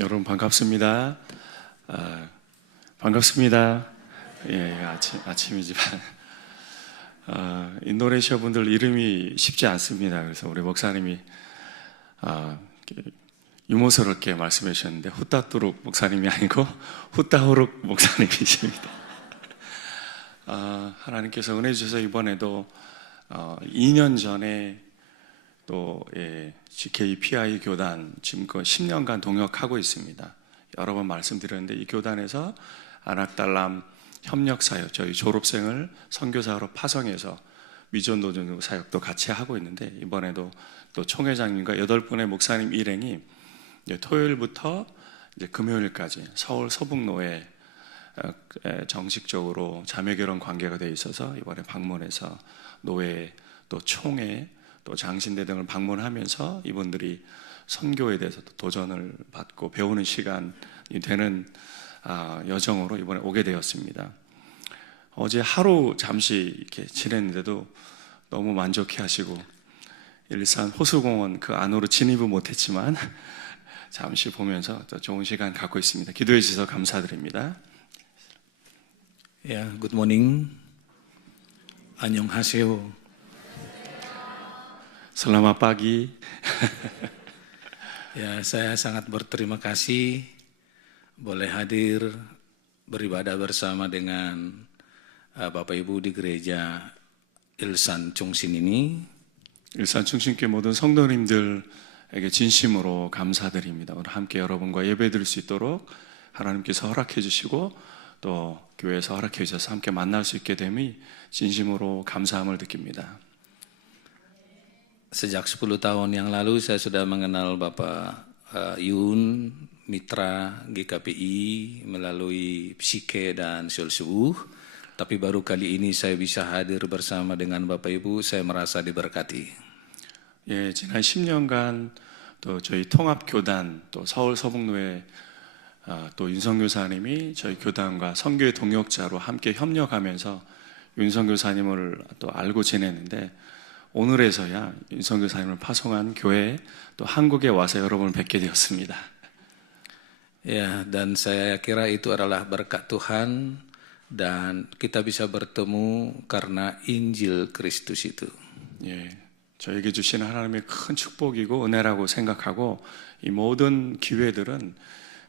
여러분 반갑습니다. 반갑습니다. 예, 아침이지만 인도네시아 분들 이름이 쉽지 않습니다. 그래서 우리 목사님이 유머스럽게 말씀해 주셨는데 후따뚜룩 목사님이 아니고 후따후룩 목사님이십니다. 하나님께서 은혜 주셔서 이번에도 2년 전에 또 GK PI 교단 지금 10년간 동역하고 있습니다. 여러 번 말씀드렸는데 이 교단에서 아낙달람 협력사역, 저희 졸업생을 선교사로 파송해서 위전도전 사역도 같이 하고 있는데 이번에도 또 총회장님과 8분의 목사님 일행이 토요일부터 이제 금요일까지 서울 서북로에 정식적으로 자매결혼 관계가 되어 있어서 이번에 방문해서 노회 또 총회 또 장신대 등을 방문하면서 이분들이 선교에 대해서 도전을 받고 배우는 시간이 되는 여정으로 이번에 오게 되었습니다. 어제 하루 잠시 이렇게 지냈는데도 너무 만족해 하시고 일산 호수공원 그 안으로 진입은 못했지만 잠시 보면서 또 좋은 시간 갖고 있습니다. 기도해 주셔서 감사드립니다. Ya, good morning. 안녕하세요. Selamat pagi. Ya, saya sangat berterima kasih boleh hadir beribadah bersama dengan Bapak Ibu di gereja 일산 중심 ini. 일산 중심교회 모든 성도님들에게 진심으로 감사드립니다. 오늘 함께 여러분과 예배드릴 수 있도록 하나님께서 허락해 주시고 또 교회에서 허락해 주셔서 함께 만날 수 있게 됨이 진심으로 감사함을 느낍니다. Sejak 10 tahun yang lalu saya sudah mengenal Bapak Yun, mitra GKPI melalui Psike dan Seoul Subuh. Tapi baru kali ini saya bisa hadir bersama dengan Bapak Ibu, saya merasa diberkati. 예, 지난 10년간 또 저희 통합교단 또 서울 서북로에 또 윤성교사님이 저희 교단과 선교의 동역자로 함께 협력하면서 윤성교사님을 또 알고 지냈는데 오늘에서야 윤성교사님을 파송한 교회 또 한국에 와서 여러분을 뵙게 되었습니다. Ya, dan saya kira itu adalah berkat Tuhan dan kita bisa bertemu karena Injil Kristus itu. 예, 저에게 주신 하나님의 큰 축복이고 은혜라고 생각하고 이 모든 기회들은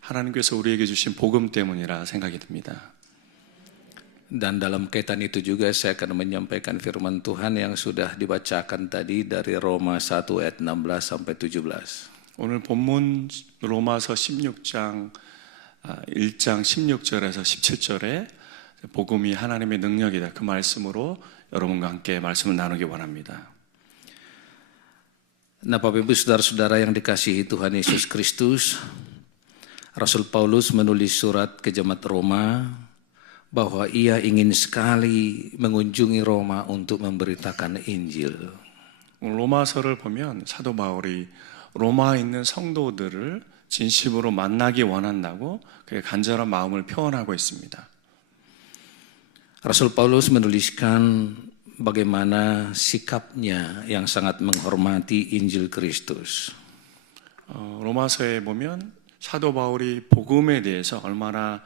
하나님께서 우리에게 주신 복음 때문이라 생각이 듭니다. Dan dalam kaitan itu juga saya akan menyampaikan firman Tuhan yang sudah dibacakan tadi dari Roma 1 ayat 16 sampai 17. 오늘 본문 로마서 16장 1장 16절에서 17절에 복음이 하나님의 능력이다. 그 말씀으로 여러분과 함께 말씀을 나누기 원합니다. Nah, Bapak Ibu saudara-saudara yang dikasihi Tuhan Yesus Kristus, Rasul Paulus menulis surat ke jemaat Roma bahwa ia ingin sekali mengunjungi Roma untuk memberitakan Injil. 로마서를 보면 사도 바울이 로마에 있는 성도들을 진심으로 만나기 원한다고 그의 간절한 마음을 표현하고 있습니다. Rasul Paulus menuliskan bagaimana sikapnya yang sangat menghormati Injil Kristus. 로마서에 보면 사도 바울이 복음에 대해서 얼마나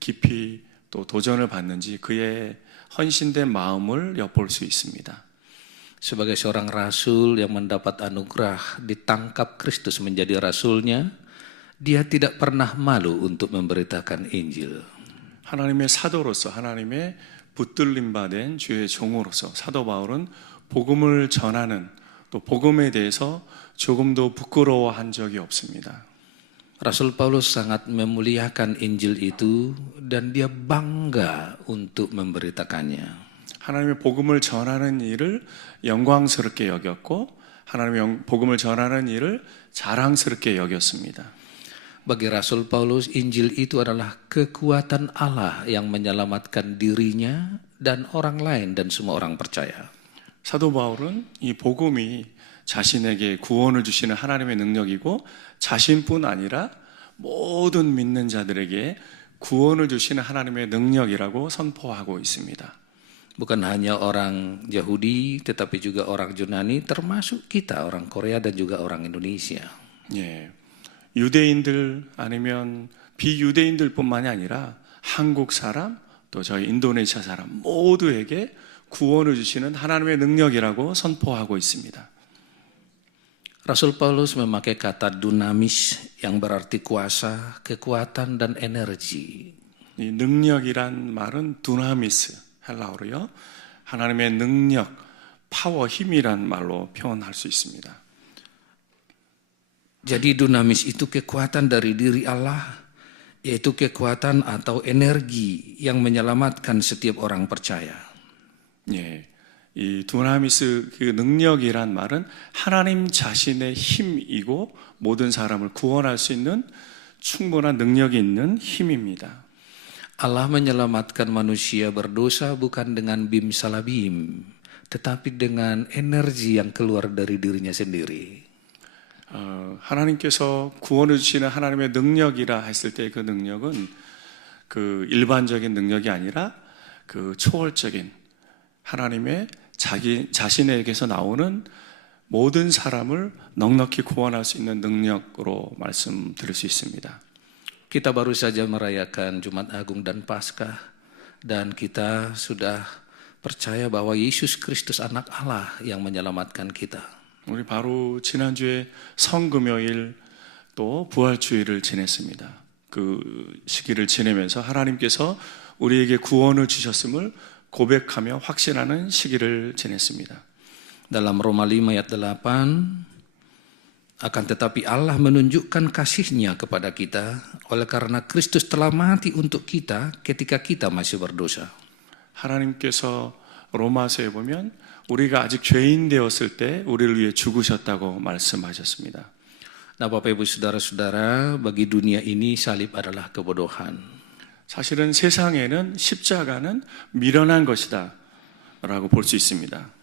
깊이 또 도전을 받는지 그의 헌신된 마음을 엿볼 수 있습니다. Sebagai seorang rasul yang mendapat anugerah ditangkap Kristus menjadi rasulnya, dia tidak pernah malu untuk memberitakan Injil. 하나님의 사도로서 하나님의 붙들림 받은 주의 종으로서 사도 바울은 복음을 전하는 또 복음에 대해서 조금도 부끄러워한 적이 없습니다. Rasul Paulus sangat memuliakan Injil itu dan dia bangga untuk memberitakannya. 하나님의 복음을 전하는 일을 영광스럽게 여겼고 하나님의 복음을 전하는 일을 자랑스럽게 여겼습니다. Bagi Rasul Paulus, Injil itu adalah kekuatan Allah yang menyelamatkan dirinya dan orang lain dan semua orang percaya. 사도 바울은 이 복음이 자신에게 구원을 주시는 하나님의 능력이고 자신뿐 아니라 모든 믿는 자들에게 구원을 주시는 하나님의 능력이라고 선포하고 있습니다. Bukan hanya orang Yahudi, tetapi juga orang Yunani, termasuk kita, orang Korea dan juga orang Indonesia. 예, 유대인들 아니면 비유대인들뿐만이 아니라 한국 사람 또 저희 인도네시아 사람 모두에게 구원을 주시는 하나님의 능력이라고 선포하고 있습니다. Rasul Paulus memakai kata dunamis yang berarti kuasa, kekuatan, dan energi. 이 능력이란 말은 두나미스, 헬라어로요. 하나님의 능력, 파워, 힘이란 말로 표현할 수 있습니다. Jadi dunamis itu kekuatan dari diri Allah, yaitu kekuatan atau energi yang menyelamatkan setiap orang percaya. 예, 이 두나미스 그 능력이란 말은 하나님 자신의 힘이고 모든 사람을 구원할 수 있는 충분한 능력이 있는 힘입니다. Allah menyelamatkan manusia berdosa bukan dengan bim salabim, tetapi dengan energi yang keluar dari dirinya sendiri. 하나님께서 구원을 주시는 하나님의 능력이라 했을 때 그 능력은 그 일반적인 능력이 아니라 그 초월적인 하나님의 자기 자신에게서 나오는 모든 사람을 넉넉히 구원할 수 있는 능력으로 말씀드릴 수 있습니다. Kita baru saja merayakan Jumat Agung dan Paskah, dan kita sudah percaya bahwa Yesus Kristus anak Allah yang menyelamatkan kita. 우리 바로 지난주에 성금요일 또 부활주일을 지냈습니다. 그 시기를 지내면서 하나님께서 우리에게 구원을 주셨음을 고백하며 확신하는 시기를 지냈습니다. Dalam Roma 5 ayat 8, akan tetapi Allah menunjukkan kasih-Nya kepada kita oleh karena Kristus telah mati untuk kita ketika kita masih berdosa. 하나님께서 로마서에 보면 우리가 아직 죄인 되었을 때 우리를 위해 죽으셨다고 말씀하셨습니다. Nah, Bapak Ibu Saudara-saudara, bagi dunia ini salib adalah kebodohan. 사실은 세상에는 십자가는 미련한 것이다 라고 볼 수 있습니다.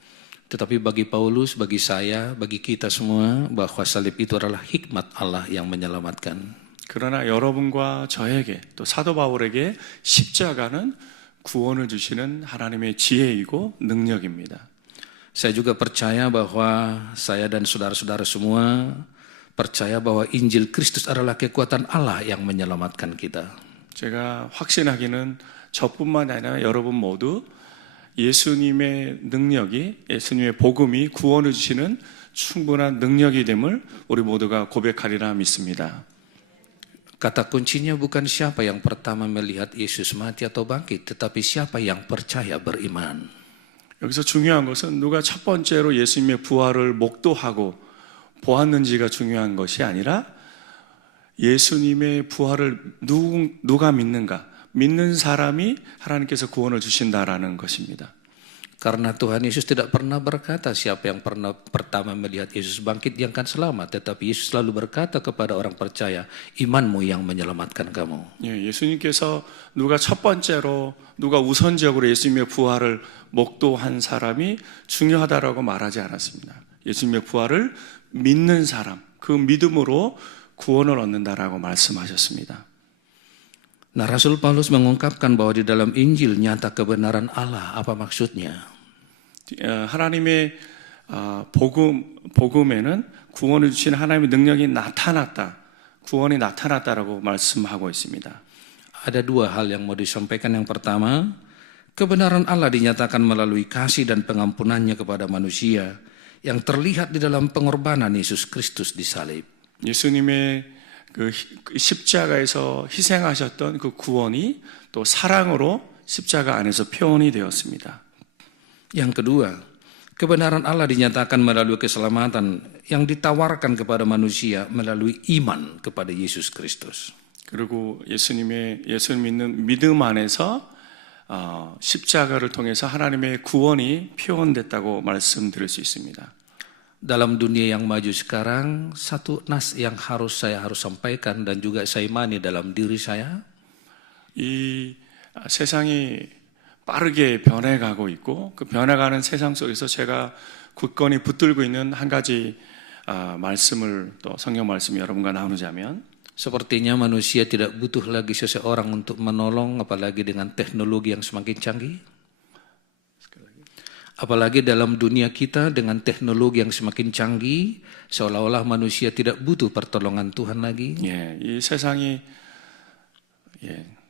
Tetapi bagi Paulus, bagi saya, bagi kita semua, bahwa salib itu adalah hikmat Allah yang menyelamatkan. 그러나 여러분과 저에게 또 사도 바울에게 십자가는 구원을 주시는 하나님의 지혜이고 능력입니다. Saya juga percaya bahwa saya dan saudara-saudara semua percaya bahwa Injil Kristus adalah kekuatan Allah yang menyelamatkan kita. 제가 확신하기는 저뿐만 아니라 여러분 모두 예수님의 능력이, 예수님의 복음이 구원을 주시는 충분한 능력이 됨을 우리 모두가 고백하리라 믿습니다. Kata kuncinya bukan siapa yang pertama melihat Yesus mati atau bangkit, tetapi siapa yang percaya beriman. 여기서 중요한 것은 누가 첫 번째로 예수님의 부활을 목도하고 보았는지가 중요한 것이 아니라 예수님의 부활을 누가 믿는가, 믿는 사람이 하나님께서 구원을 주신다라는 것입니다. Karena Tuhan Yesus tidak pernah berkata siapa yang pertama melihat Yesus bangkit yang akan selamat, tetapi Yesus selalu berkata kepada orang percaya, imanmu yang menyelamatkan kamu. 예, 예수님께서 누가 첫 번째로, 누가 우선적으로 예수님의 부활을 목도한 사람이 중요하다라고 말하지 않았습니다. 예수님의 부활을 믿는 사람, 그 믿음으로 구원을 얻는다라고 말씀하셨습니다. Nah, Rasul Paulus mengungkapkan bahwa di dalam Injil nyata kebenaran Allah. Apa maksudnya? 하나님의 복음에는 구원을 주시는 하나님의 능력이 나타났다, 구원이 나타났다라고 말씀하고 있습니다. Ada dua hal yang mau disampaikan. Yang pertama, kebenaran Allah dinyatakan melalui kasih dan pengampunannya kepada manusia yang terlihat di dalam pengorbanan Yesus Kristus di salib. 예수님의 그 십자가에서 희생하셨던 그 구원이 또 사랑으로 십자가 안에서 표현이 되었습니다. Yang kedua, kebenaran Allah dinyatakan melalui keselamatan yang ditawarkan kepada manusia melalui iman kepada Yesus Kristus. 그리고 예수님 믿는 믿음 안에서 십자가를 통해서 하나님의 구원이 표현됐다고 말씀드릴 수 있습니다. Dalam dunia yang maju sekarang, satu nas yang saya harus sampaikan dan juga saya imani dalam diri saya. 이 세상이 빠르게 변해가고 있고 그 변해가는 세상 속에서 제가 굳건히 붙들고 있는 한 가지 말씀을 또 성경 말씀 여러분과 나누자면 Sepertinya manusia tidak butuh lagi seseorang untuk menolong, apalagi dengan teknologi yang semakin canggih. Apalagi dalam dunia kita dengan teknologi yang semakin canggih, seolah-olah manusia tidak butuh pertolongan Tuhan lagi. 예, 이 세상이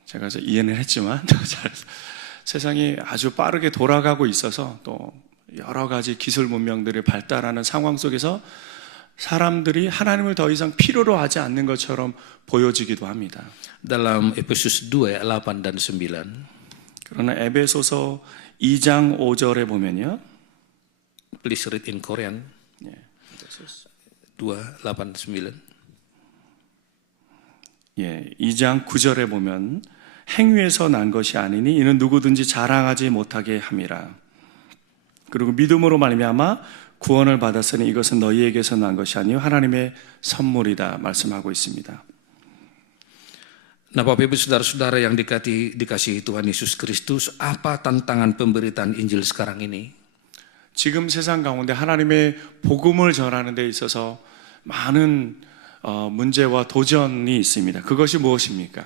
제가 이해는 했지만 세상이 아주 빠르게 돌아가고 있어서 또 여러 가지 기술 문명들이 발달하는 상황 속에서 사람들이 하나님을 더 이상 필요로 하지 않는 것처럼 보여지기도 합니다. Dalam Efesus 2 ayat 8 dan 9. 그러나 에베소서 2장 5절에 보면요. Please read in Korean. 예, 2, 8, 9. 예, 2장 9절에 보면 행위에서 난 것이 아니니 이는 누구든지 자랑하지 못하게 함이라. 그리고 믿음으로 말미암아 구원을 받았으니 이것은 너희에게서 난 것이 아니요 하나님의 선물이다 말씀하고 있습니다. Nah, Bapak Ibu Saudara-saudara yang dikasihi Tuhan Yesus Kristus, apa tantangan pemberitaan Injil sekarang ini? 지금 세상 가운데 하나님의 복음을 전하는 데 있어서 많은 문제와 도전이 있습니다. 그것이 무엇입니까?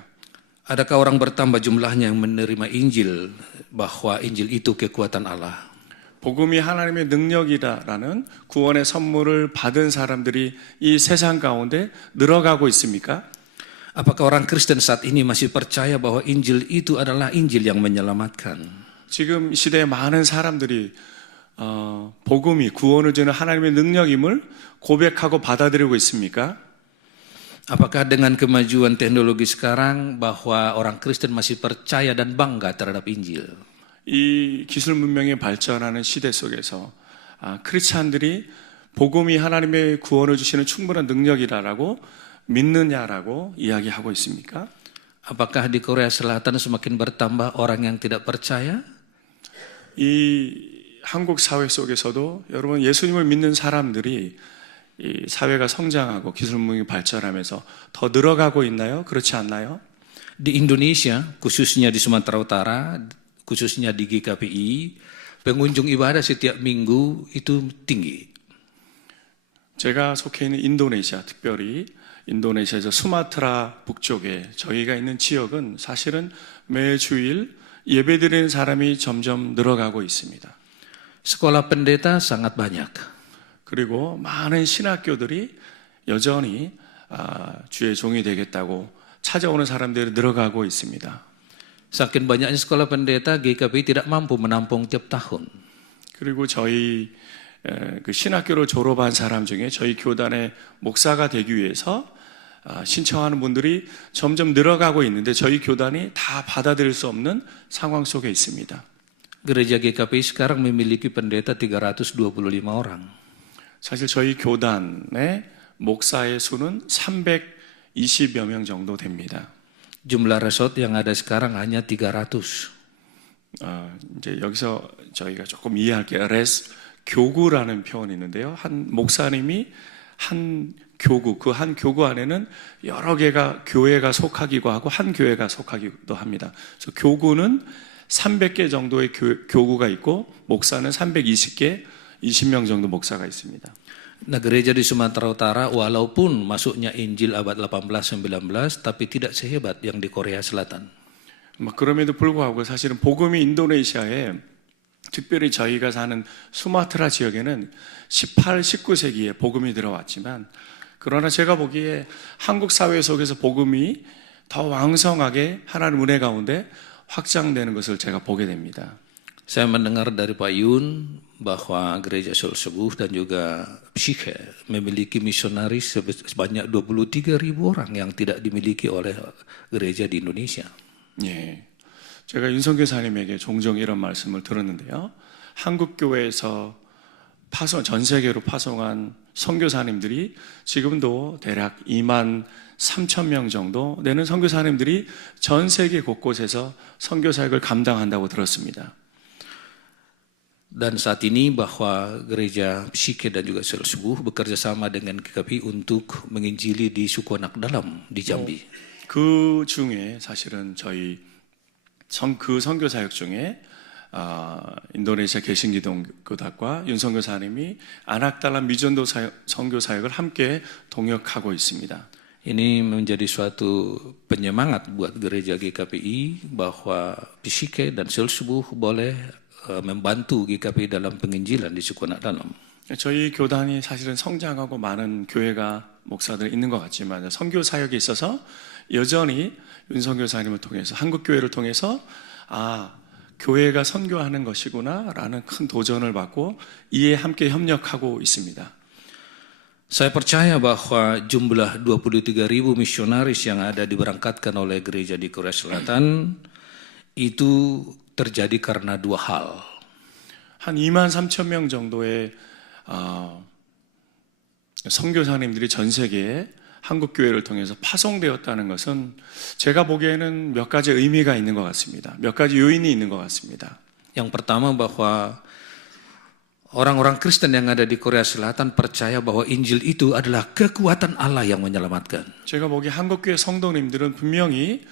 Adakah orang bertambah jumlahnya yang menerima Injil, bahwa Injil itu kekuatan Allah? 복음이 하나님의 능력이다라는 구원의 선물을 받은 사람들이 이 세상 가운데 늘어가고 있습니까? Apakah orang Kristen saat ini masih percaya bahwa Injil itu adalah Injil yang menyelamatkan? 지금 시대에 많은 사람들이 복음이 구원을 주는 하나님의 능력임을 고백하고 받아들이고 있습니까? Apakah dengan kemajuan teknologi sekarang bahwa orang Kristen masih percaya dan bangga terhadap Injil? 이 기술 문명이 발전하는 시대 속에서 크리스찬들이 복음이 하나님의 구원을 주시는 충분한 능력이라고 믿느냐라고 이야기하고 있습니까? Apakah di Korea Selatan semakin bertambah orang yang tidak percaya? 이 한국 사회 속에서도 여러분 예수님을 믿는 사람들이 이 사회가 성장하고 기술 문명이 발전하면서 더 늘어가고 있나요? 그렇지 않나요? Di Indonesia, khususnya di Sumatera Utara, khususnya di GKPI, pengunjung ibadah setiap minggu itu tinggi. 제가 속해 있는 인도네시아, 특별히 인도네시아에서 수마트라 북쪽에 저희가 있는 지역은 사실은 매주일 예배드리는 사람이 점점 늘어가고 있습니다. Sekolah pendeta sangat banyak. 그리고 많은 신학교들이 여전히 주의 종이 되겠다고 찾아오는 사람들이 늘어가고 있습니다. Saking banyaknya sekolah pendeta, GKPI tidak mampu menampung tiap tahun. 그리고 저희 그 신학교를 졸업한 사람 중에 저희 교단의 목사가 되기 위해서 신청하는 분들이 점점 늘어가고 있는데 저희 교단이 다 받아들일 수 없는 상황 속에 있습니다. Gereja GKPI sekarang memiliki pendeta 325 orang. 사실 저희 교단의 목사의 수는 320여 명 정도 됩니다. Jumlah resort yang ada sekarang hanya 300. 이제 여기서 저희가 조금 이해할게요. 교구라는 표현이 있는데요. 한 목사님이 한 교구, 그 한 교구 안에는 여러 개가 교회가 속하기도 하고 한 교회가 속하기도 합니다. 그래서 교구는 300개 정도의 교구가 있고 목사는 320개, 20명 정도 목사가 있습니다. Nah, gereja di Sumatera Utara walaupun masuknya Injil abad 18-19 tapi tidak sehebat yang di Korea Selatan. 그럼에도 불구하고 사실은 복음이 인도네시아에 특별히 저희가 사는 수마트라 지역에는 18, 19세기에 복음이 들어왔지만 그러나 제가 보기에 한국 사회 속에서 복음이 더 왕성하게 하나님 은혜 가운데 확장되는 것을 제가 보게 됩니다. Saya mendengar dari Pak Yun bahwa gereja Seol-Sebuh dan juga Psyche memiliki misionaris sebanyak 23.000 orang yang tidak dimiliki oleh gereja di Indonesia. 예, 제가 윤성 교사님에게 종종 이런 말씀을 들었는데요. 한국 교회에서 전 세계로 파송한 선교사님들이 지금도 대략 2만 3천 명 정도 되는 선교사님들이 전 세계 곳곳에서 선교 사역을 감당한다고 들었습니다. Dan saat ini bahwa gereja Psyche dan juga Seol-Sebuh bekerja sama dengan GKPI untuk menginjili di suku anak dalam di Jambi. 그 중에 사실은 저희 그 선교 사역 중에 인도네시아 개신기독교단과 윤성 교사님이 아낙달란 미전도 선교 사역을 함께 동역하고 있습니다. Ini menjadi suatu penyemangat buat gereja GKPI bahwa Psyche dan Seol-Sebuh boleh membantu GKPI dalam penginjilan di suku anak dalam. 저희 교단이 사실은 성장하고 많은 교회가 목사들 있는 것 같지만 선교 사역에 있어서 여전히 윤성교 사님을 통해서 한국 교회를 통해서 교회가 선교하는 것이구나라는 큰 도전을 받고 이에 함께 협력하고 있습니다. Saya percaya bahwa jumlah 23.000 misionaris yang ada diberangkatkan oleh gereja di Korea Selatan itu terjadi karena dua hal. 한 23,000명 정도의 선교사님들이 전 세계에 한국 교회를 통해서 파송되었다는 것은 제가 보기에는 몇 가지 의미가 있는 것 같습니다. 몇 가지 요인이 있는 것 같습니다. Yang pertama bahwa orang-orang Kristen yang ada di Korea Selatan percaya bahwa Injil itu adalah kekuatan Allah yang menyelamatkan. 제가 보기에 한국교회 성도님들은 분명히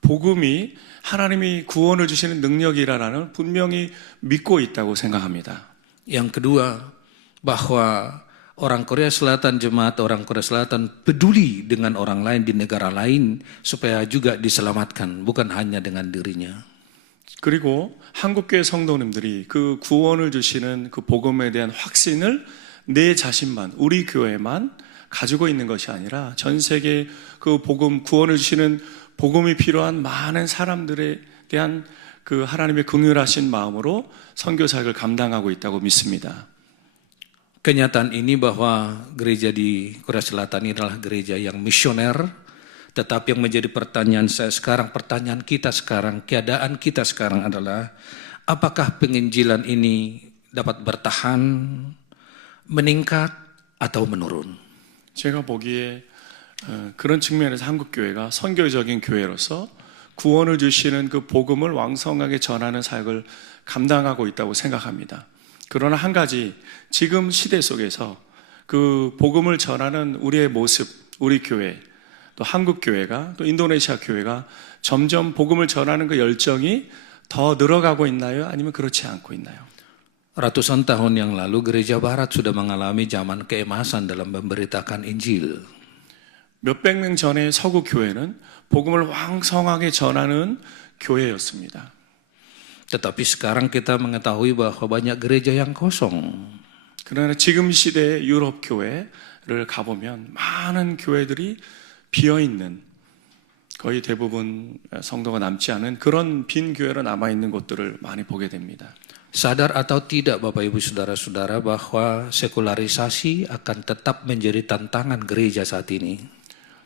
복음이 하나님이 구원을 주시는 능력이라는 분명히 믿고 있다고 생각합니다. Yang kedua, bahwa orang Korea Selatan, jemaat orang Korea Selatan peduli dengan orang lain di negara lain supaya juga diselamatkan, bukan hanya dengan dirinya. 그리고 한국교회 성도님들이 그 구원을 주시는 그 복음에 대한 확신을 내 자신만, 우리 교회만 가지고 있는 것이 아니라 전 세계 그 복음, 구원을 주시는 복음이 필요한 많은 사람들에 대한 그 하나님의 긍휼하신 마음으로 선교 사역을 감당하고 있다고 믿습니다. Kenyataan ini bahwa gereja di Korea Selatan ini adalah gereja yang misioner, tetapi yang menjadi pertanyaan saya sekarang, pertanyaan kita sekarang, keadaan kita sekarang adalah apakah penginjilan ini dapat bertahan, meningkat, atau menurun? 제가 보기에 그런 측면에서 한국교회가 선교적인 교회로서 구원을 주시는 그 복음을 왕성하게 전하는 사역을 감당하고 있다고 생각합니다. 그러나 한 가지 지금 시대 속에서 그 복음을 전하는 우리의 모습, 우리 교회, 또 한국 교회가 또 인도네시아 교회가 점점 복음을 전하는 그 열정이 더 늘어가고 있나요? 아니면 그렇지 않고 있나요? Ratusan tahun yang lalu gereja barat sudah mengalami zaman keemasan dalam memberitakan Injil. 몇백 명 전에 서구 교회는 복음을 왕성하게 전하는 교회였습니다. Tetapi sekarang kita mengetahui bahwa banyak gereja yang kosong. 그러나 지금 시대의 유럽 교회를 가보면 많은 교회들이 비어있는, 거의 대부분 성도가 남지 않은 그런 빈 교회로 남아있는 곳들을 많이 보게 됩니다. Sadar atau tidak Bapak Ibu Saudara-saudara bahwa sekularisasi akan tetap menjadi tantangan gereja saat ini.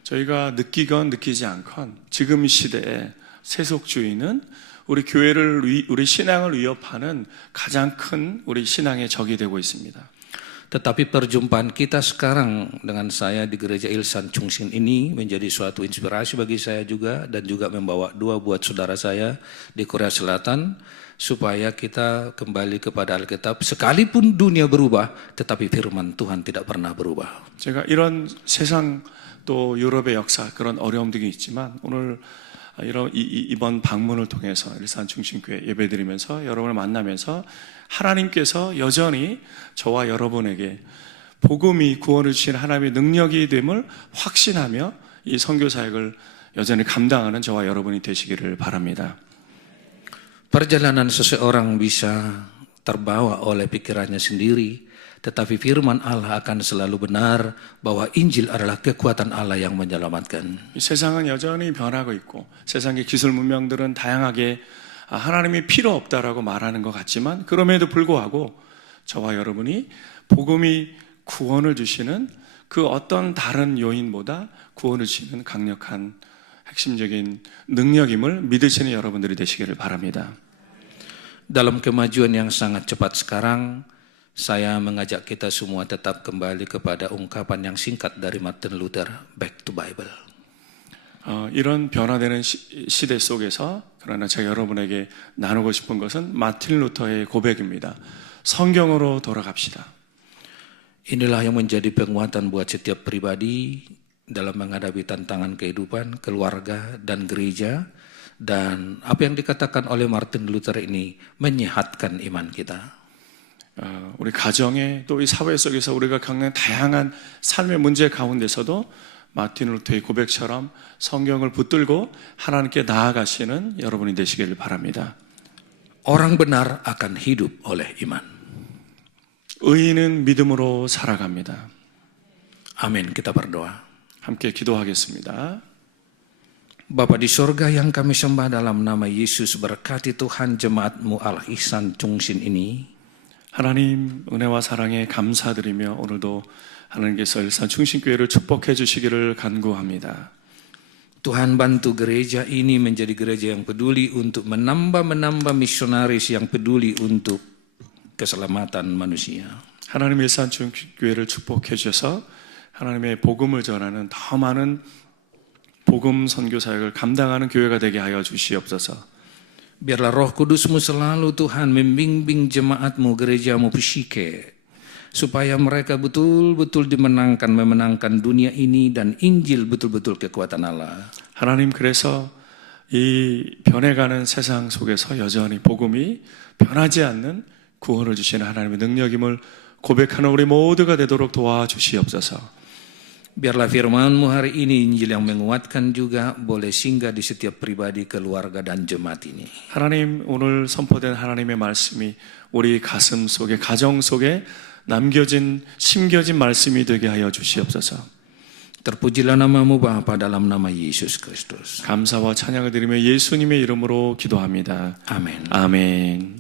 저희가 느끼건 느끼지 않건 지금 시대에 세속주의는 우리 교회를, 우리 신앙을 위협하는 가장 큰 우리 신앙의 적이 되고 있습니다. Tetapi perjumpaan kita sekarang dengan saya di gereja Ilsan Chungsin ini menjadi suatu inspirasi bagi saya juga dan juga membawa dua buat saudara saya di Korea Selatan supaya kita kembali kepada Alkitab. Sekalipun dunia berubah, tetapi firman Tuhan tidak pernah berubah. 제가 이런 세상 또 유럽의 역사 그런 어려움들이 있지만 오늘 이번 방문을 통해서 일산 중심교회 예배드리면서 여러분을 만나면서 하나님께서 여전히 저와 여러분에게 복음이 구원을 주시는 하나님의 능력이 됨을 확신하며 이 선교 사역을 여전히 감당하는 저와 여러분이 되시기를 바랍니다. Perjalanan seseorang bisa terbawa oleh pikirannya sendiri, tetapi firman Allah akan selalu benar bahwa Injil adalah kekuatan Allah yang menyelamatkan. 이 세상은 여전히 변하고 있고 세상의 기술 문명들은 다양하게 하나님이 필요 없다라고 말하는 것 같지만 그럼에도 불구하고 저와 여러분이 복음이 구원을 주시는 그 어떤 다른 요인보다 구원을 주시는 강력한 핵심적인 능력임을 믿으시는 여러분들이 되시기를 바랍니다. Dalam kemajuan yang sangat cepat sekarang, saya mengajak kita semua tetap kembali kepada ungkapan yang singkat dari Martin Luther, Back to Bible. 이런 변화되는 시대 속에서 그러나 제가 여러분에게 나누고 싶은 것은 마틴 루터의 고백입니다. 성경으로 돌아갑시다. Inilah yang menjadi penguatan buat setiap pribadi dalam menghadapi tantangan kehidupan, keluarga, dan gereja. Dan apa yang dikatakan oleh Martin Luther ini menyehatkan iman kita. 우리 가정에 또 이 사회 속에서 우리가 겪는 다양한 삶의 문제 가운데서도 마틴 루터의 고백처럼 성경을 붙들고 하나님께 나아가시는 여러분이 되시기를 바랍니다. Orang benar akan hidup oleh iman. 의인은 믿음으로 살아갑니다. Amin, kita berdoa. 함께 기도하겠습니다. Bapa di sorga yang kami sembah dalam nama Yesus, berkati Tuhan jemaat-Mu Al-Ihsan Chungsin ini. 하나님 은혜와 사랑에 감사드리며 오늘도 하나님께서 일산 충신교회를 축복해 주시기를 간구합니다. Tuhan bantu gereja ini menjadi gereja yang peduli untuk menambah misionaris yang peduli untuk keselamatan manusia. 하나님 일산 충신교회를 축복해 주셔서 하나님의 복음을 전하는 더 많은 복음 선교 사역을 감당하는 교회가 되게 하여 주시옵소서. Biarlah Roh Kudus-Mu selalu Tuhan membimbing jemaat-Mu, gereja-Mu Psyche, supaya mereka betul-betul memenangkan dunia ini dan Injil betul-betul kekuatan Allah. 하나님 그래서 이 변해가는 세상 속에서 여전히 복음이 변하지 않는 구원을 주시는 하나님의 능력임을 고백하는 우리 모두가 되도록 도와주시옵소서. Biarlah firman-Mu hari ini, Injil yang menguatkan juga, boleh singgah di setiap pribadi, keluarga, dan jemaat ini. 하나님 오늘 선포된 하나님의 말씀이 우리 가슴 속에, 가정 속에 남겨진, 심겨진 말씀이 되게 하여 주시옵소서. Terpujilah nama-Mu Bapa dalam nama Yesus Kristus. 감사와 찬양을 드리며 예수님의 이름으로 기도합니다. Amin. 아멘.